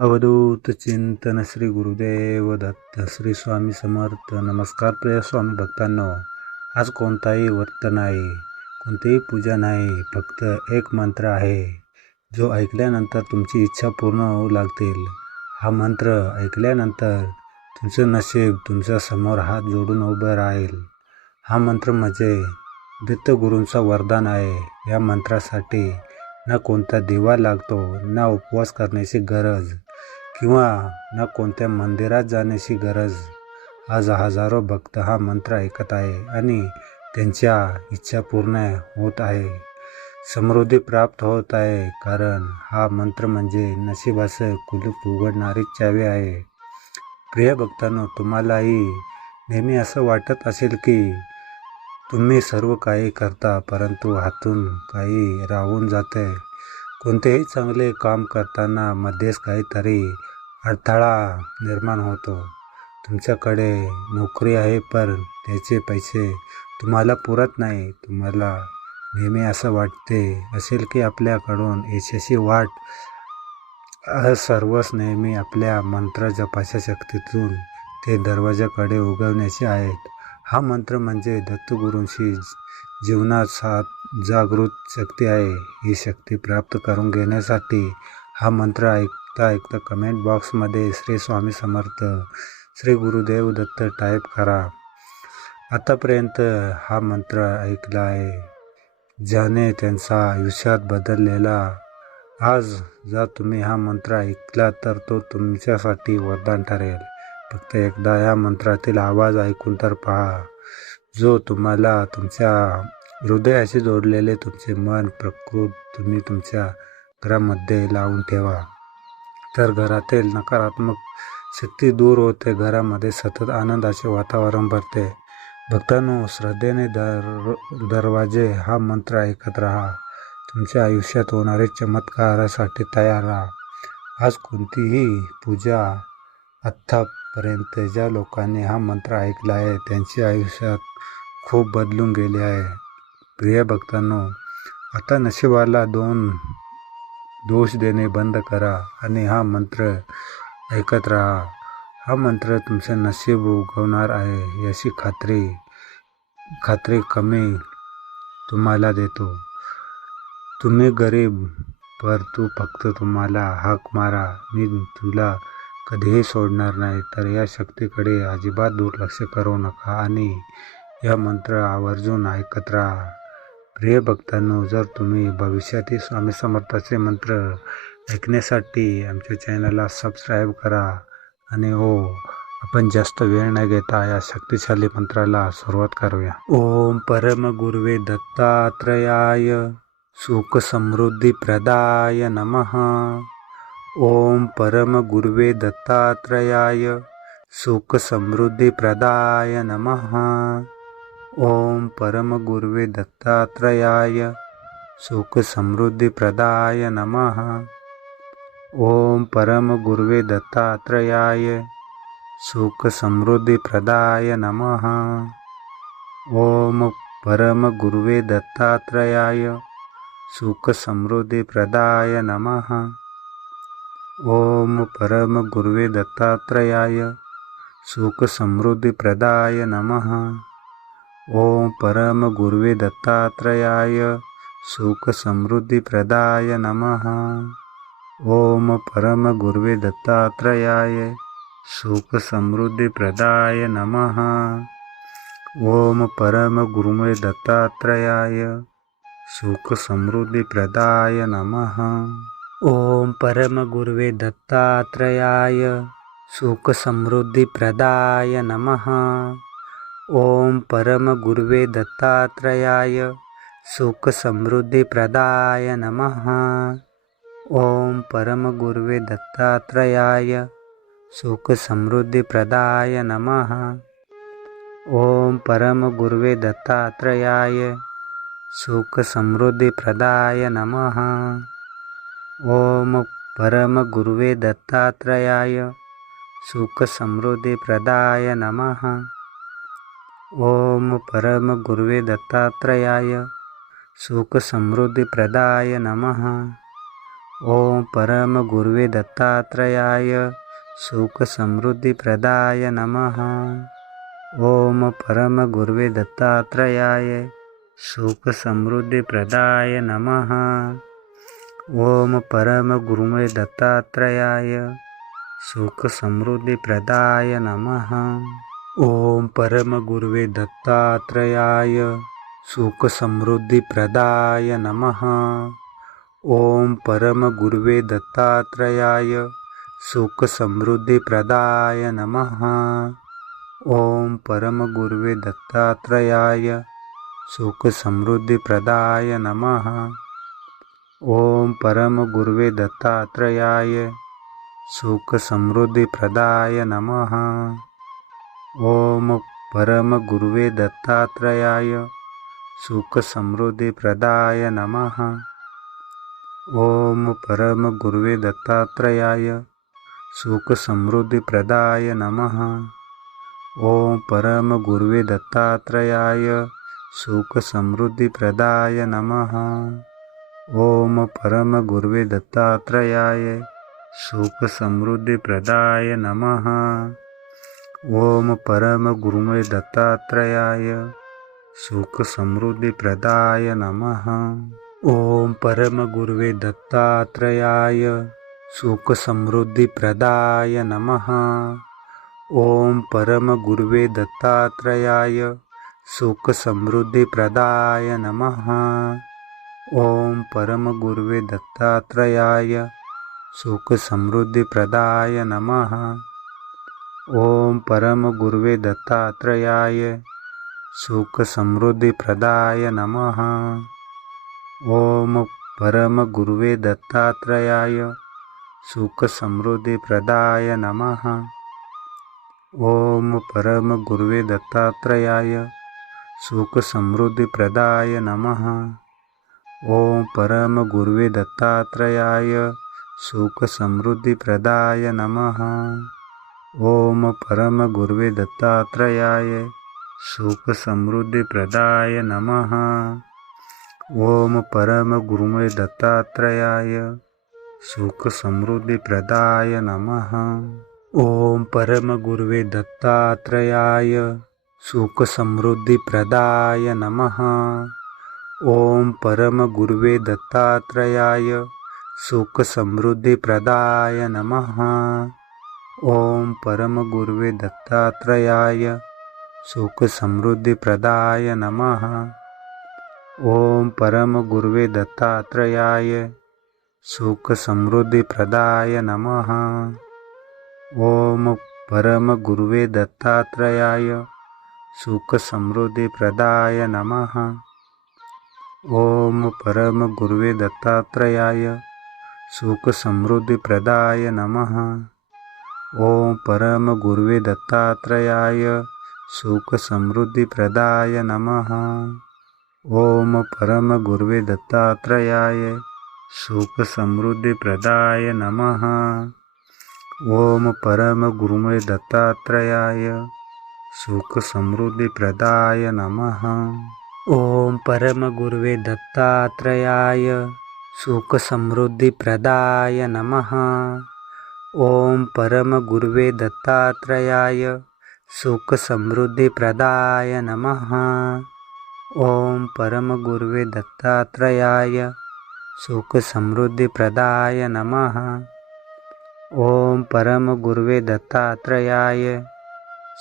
अवधूत चिंतन श्री गुरुदेव दत्त श्री स्वामी समर्थ. नमस्कार प्रिय स्वामी भक्तांनो. आज कोणताही व्रत नाही कोणतीही पूजा नाही फक्त एक मंत्र आहे. जो ऐकल्यानंतर तुमची इच्छा पूर्ण होऊ लागतील. हा मंत्र ऐकल्यानंतर तुमचं नशीब तुमच्यासमोर हात जोडून उभं राहील. हा मंत्र म्हणजे दत्तगुरूंचा वरदान आहे. या मंत्रासाठी ना कोणता दिवा लागतो ना उपवास करण्याची गरज किंवा ना कोणत्या मंदिरात जाण्याची गरज. आज हजारो भक्त हा मंत्र ऐकत आहे आणि त्यांच्या इच्छा पूर्ण होत आहे. समृद्धी प्राप्त होत आहे कारण हा मंत्र म्हणजे नशिबाचं कुलूप उघडणारी चावी आहे. प्रिय भक्तांनो तुम्हालाही नेहमी असं वाटत असेल की तुम्ही सर्व काही करता परंतु हातून काही राहून जाते. कोणतेही चांगले काम करताना मध्येच काहीतरी अडथळा निर्माण होतो. तुमच्याकडे नोकरी आहे पण त्याचे पैसे तुम्हाला पुरत नाही. तुम्हाला नेहमी असं वाटते असेल की आपल्याकडून यशस्वी वाट. सर्वच नेहमी आपल्या मंत्र जपाच्या शक्तीतून ते दरवाजाकडे उगवण्याचे आहेत. हा मंत्र म्हणजे दत्तगुरूंशी जीवनात सात जागृत शक्ती आहे. ही शक्ती प्राप्त करून घेण्यासाठी हा मंत्र ऐक ऐकता ऐकता कमेंट बॉक्समध्ये श्री स्वामी समर्थ श्री गुरुदेव दत्त टाईप करा. आतापर्यंत हा मंत्र ऐकला आहे ज्याने त्यांचा आयुष्यात बदललेला. आज जर तुम्ही हा मंत्र ऐकला तर तो तुमच्यासाठी वरदान ठरेल. फक्त एकदा या मंत्रातील आवाज ऐकून तर पहा. जो तुम्हाला तुमच्या हृदयाशी जोडलेले तुमचे मन प्रकृत तुम्ही तुमच्या घरामध्ये लावून ठेवा. तर घरातील नकारात्मक शक्ती दूर होते. घरामध्ये सतत आनंदाचे वातावरण भरते. भक्तांनो श्रद्धेने दर दरवाजे हा मंत्र ऐकत राहा. तुमच्या आयुष्यात होणारे चमत्कारासाठी तयार राहा. आज कोणतीही पूजा आत्तापर्यंत ज्या लोकांनी हा मंत्र ऐकला आहे त्यांचे आयुष्यात खूप बदलून गेले आहे. प्रिय भक्तांनो आता नशिबाला दोन दोष देणे बंद करा आणि हा मंत्र ऐकत राहा. हा मंत्र तुमचे नशीब उगवणार आहे याची खात्री खात्री कमी तुम्हाला देतो. तुम्ही गरीब पर तू फक्त तुम्हाला हाक मारा. मी तुला कधीही सोडणार नाही तर या शक्तीकडे अजिबात दुर्लक्ष करू नका आणि या मंत्र आवर्जून ऐकत राहा. प्रिय भक्तांनो जर तुम्ही भविष्यातील स्वामी समर्थाचे मंत्र ऐकण्यासाठी आमच्या चॅनलला सबस्क्राईब करा आणि हो आपण जास्त वेळ न घेता या शक्तिशाली मंत्राला सुरुवात करूया. ओम परम गुरुवे दत्तात्रयाय सुख समृद्धी प्रदाय नमः. ओम परम गुर्वे दत्तात्रयाय सुख समृद्धी प्रदाय नमः. ओम परम गुरुवे दत्तात्रयाय सुख समृद्धी प्रदाय नमः। ओम परम गुरुवे दत्तात्रयाय सुख समृद्धी प्रदाय नमः। ओम परम गुरुवे दत्तात्रयाय सुख समृद्धी प्रदाय नमः। ओम परम गुरुवे दत्तात्रयाय सुख समृद्धी प्रदाय नमः ओम परम गुरुवे दत्तात्रयाय सुख समृद्धी प्रदाय नमः। ओम परम गुरुवे दत्तात्रयाय सुख समृद्धी प्रदाय नमः। ओम परम गुरुवे दत्तात्रयाय सुख समृद्धी प्रदाय नमः। ओम परम गुरुवे दत्तात्रयाय सुख समृद्धी प्रदाय नमः ओम परम गुरुवे दत्तात्रयाय सुख समृद्धी प्रदाय नमः। ओम परम गुरुवे दत्तात्रयाय सुख समृद्धी प्रदाय नमः। ओम परम गुरुवे दत्तात्रयाय सुख समृद्धी प्रदाय नमः। ओम परम गुरुवे दत्तात्रयाय सुख समृद्धी प्रदाय नमः ओम परम गुरुवे दत्तात्रयाय सुख समृद्धी प्रदाय नमः। ॐ परमगुरुवे दत्तात्रयाय सुखसमृद्धिप्रदाय नमः। ॐ परमगुरुवे दत्तात्रयाय सुखसमृद्धिप्रदाय नमः। ॐ परमगुरुवे दत्तात्रयाय सुखसमृद्धिप्रदाय नमः ॐ परमगुरुवे दत्तात्रयाय सुखसमृद्धिप्रदाय नमः। ॐ परमगुरुवे दत्तात्रयाय सुखसमृद्धिप्रदाय नमः। ॐ परमगुरुवे दत्तात्रयाय सुखसमृद्धिप्रदाय नमः। ॐ परमगुरुवे दत्तात्रयाय सुखसमृद्धिप्रदाय नमः ॐ परमगुरुवे दत्तात्रयाय सुखसमृद्धिप्रदाय नमः। ॐ परमगुरुवे दत्तात्रयाय सुखसमृद्धिप्रदाय नमः। ॐ परमगुरुवे दत्तात्रयाय सुखसमृद्धिप्रदाय नमः। ॐ परमगुरुवे दत्तात्रयाय सुखसमृद्धिप्रदाय नमः ॐ परमगुरुवे दत्तात्रयाय सुखसमृद्धिप्रदाय नमः। ॐ परमगुरुवे दत्तात्रयाय सुखसमृद्धिप्रदाय नमः। ॐ परमगुरुवे दत्तात्रयाय सुखसमृद्धिप्रदाय नमः। ॐ परमगुरुवे दत्तात्रयाय सुखसमृद्धिप्रदाय नमः ॐ परमगुरुवे दत्तात्रयाय सुखसमृद्धिप्रदाय नमः। ॐ परमगुरुवे दत्तात्रयाय सुखसमृद्धिप्रदाय नमः। ॐ परमगुरुवे दत्तात्रयाय सुखसमृद्धिप्रदाय नमः। ॐ परमगुरुवे दत्तात्रयाय सुखसमृद्धिप्रदाय नमः ॐ परमगुरुवे दत्तात्रयाय सुखसमृद्धिप्रदाय नमः। ॐ परमगुरुवे दत्तात्रयाय सुखसमृद्धिप्रदाय नमः। ॐ परमगुरुवे दत्तात्रयाय सुखसमृद्धिप्रदाय नमः। ॐ परमगुरुवे दत्तात्रयाय सुखसमृद्धिप्रदाय नमः ॐ परमगुरुवे दत्तात्रयाय सुखसमृद्धिप्रदाय नमः। ॐ परमगुरुवे दत्तात्रयाय सुखसमृद्धिप्रदाय नमः। ॐ परमगुरुवे दत्तात्रयाय सुखसमृद्धिप्रदाय नमः। ॐ परमगुरुवे दत्तात्रयाय सुखसमृद्धिप्रदाय नमः ॐ परमगुरुवे दत्तात्रयाय सुखसमृद्धिप्रदाय नमः। ॐ परमगुरुवे दत्तात्रयाय सुखसमृद्धिप्रदाय नमः। ॐ परमगुरुवे दत्तात्रयाय सुखसमृद्धिप्रदाय नमः। ॐ परमगुरुवे दत्तात्रयाय सुखसमृद्धिप्रदाय नमः ॐ परमगुरुवे दत्तात्रयाय सुखसमृद्धिप्रदाय नमः। ॐ परमगुरुवे दत्तात्रयाय सुखसमृद्धिप्रदाय नमः। ॐ परमगुरुवे दत्तात्रयाय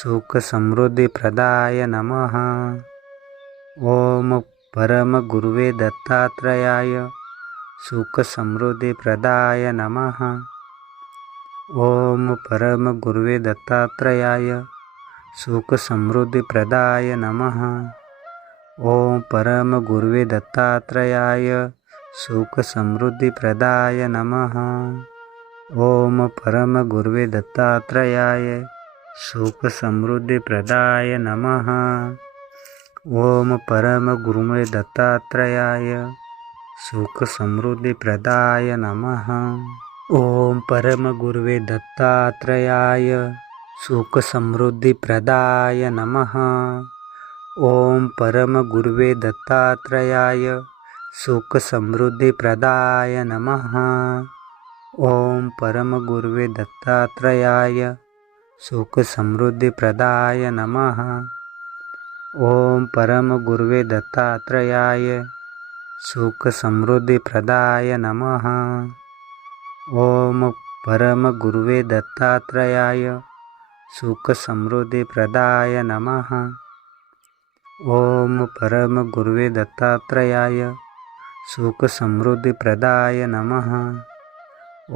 सुखसमृद्धिप्रदाय नमः। ॐ परमगुरुवे दत्तात्रयाय सुखसमृद्धिप्रदाय नमः ॐ परमगुरुवे दत्तात्रयाय सुखसमृद्धिप्रदाय नमः। ॐ परमगुरुवे दत्तात्रयाय सुखसमृद्धिप्रदाय नमः। ॐ परमगुरुवे दत्तात्रयाय सुखसमृद्धिप्रदाय नमः। ॐ परमगुरुवे दत्तात्रयाय सुखसमृद्धिप्रदाय नमः ॐ परमगुरुवे दत्तात्रयाय सुखसमृद्धिप्रदाय नमः। ॐ परमगुरुवे दत्तात्रयाय सुखसमृद्धिप्रदाय नमः। ॐ परमगुरुवे दत्तात्रयाय सुखसमृद्धिप्रदाय नमः। ॐ परमगुरुवे दत्तात्रयाय सुखसमृद्धिप्रदाय नमः ॐ परमगुरुवे दत्तात्रयाय सुखसमृद्धिप्रदाय नमः। ॐ परमगुरुवे दत्तात्रयाय सुखसमृद्धिप्रदाय नमः।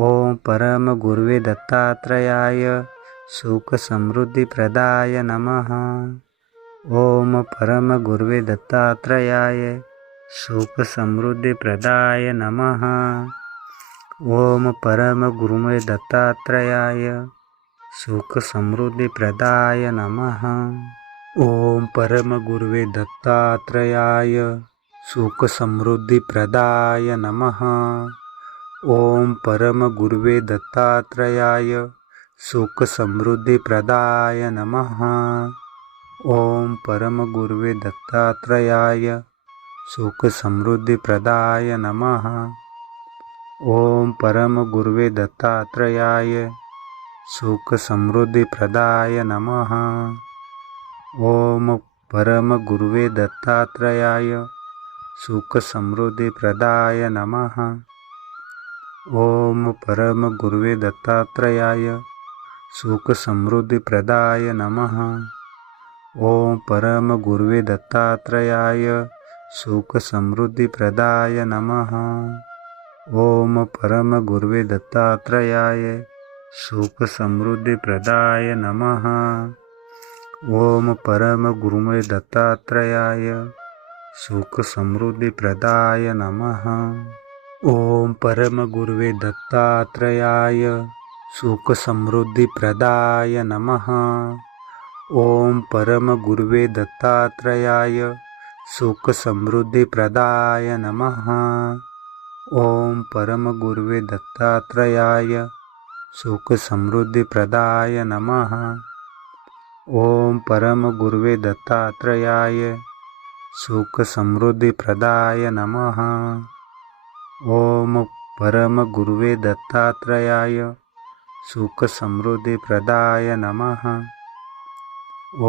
ॐ परमगुरुवे दत्तात्रयाय सुखसमृद्धिप्रदाय नमः। ॐ परमगुरुवे दत्तात्रयाय सुखसमृद्धिप्रदाय नमः ॐ परमगुरुवे दत्तात्रयाय सुखसमृद्धिप्रदाय नमः। ॐ परमगुरुवे दत्तात्रयाय सुखसमृद्धिप्रदाय नमः। ॐ परमगुरुवे दत्तात्रयाय सुखसमृद्धिप्रदाय नमः। ॐ परमगुरुवे दत्तात्रयाय सुखसमृद्धिप्रदाय नमः ॐ परमगुरुवे दत्तात्रयाय सुखसमृद्धिप्रदाय नमः। ॐ परमगुरुवे दत्तात्रयाय सुखसमृद्धिप्रदाय नमः। ॐ परमगुरुवे दत्तात्रयाय सुखसमृद्धिप्रदाय नमः। ॐ परमगुरुवे दत्तात्रयाय सुखसमृद्धिप्रदाय नमः ॐ परमगुरुवे दत्तात्रयाय सुखसमृद्धिप्रदाय नमः। ॐ परमगुरुवे दत्तात्रयाय सुखसमृद्धिप्रदाय नमः। ॐ परमगुरुवे दत्तात्रयाय सुखसमृद्धिप्रदाय नमः। ॐ परमगुरुवे दत्तात्रयाय सुखसमृद्धिप्रदाय नमः ॐ परमगुरुवे दत्तात्रयाय सुखसमृद्धिप्रदाय नमः। ॐ परमगुरुवे दत्तात्रयाय सुखसमृद्धिप्रदाय नमः। ॐ परमगुरुवे दत्तात्रयाय सुखसमृद्धिप्रदाय नमः।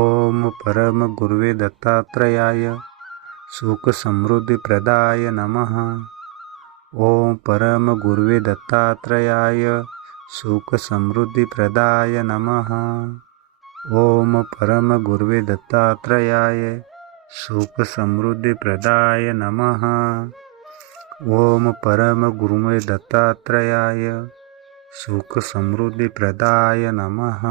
ॐ परमगुरुवे दत्तात्रयाय सुखसमृद्धिप्रदाय नमः ॐ परमगुरुवे दत्तात्रयाय सुखसमृद्धिप्रदाय नमः। ॐ परमगुरुवे दत्तात्रयाय सुखसमृद्धिप्रदाय नमः। ॐ परमगुरुवे दत्तात्रयाय सुखसमृद्धिप्रदाय नमः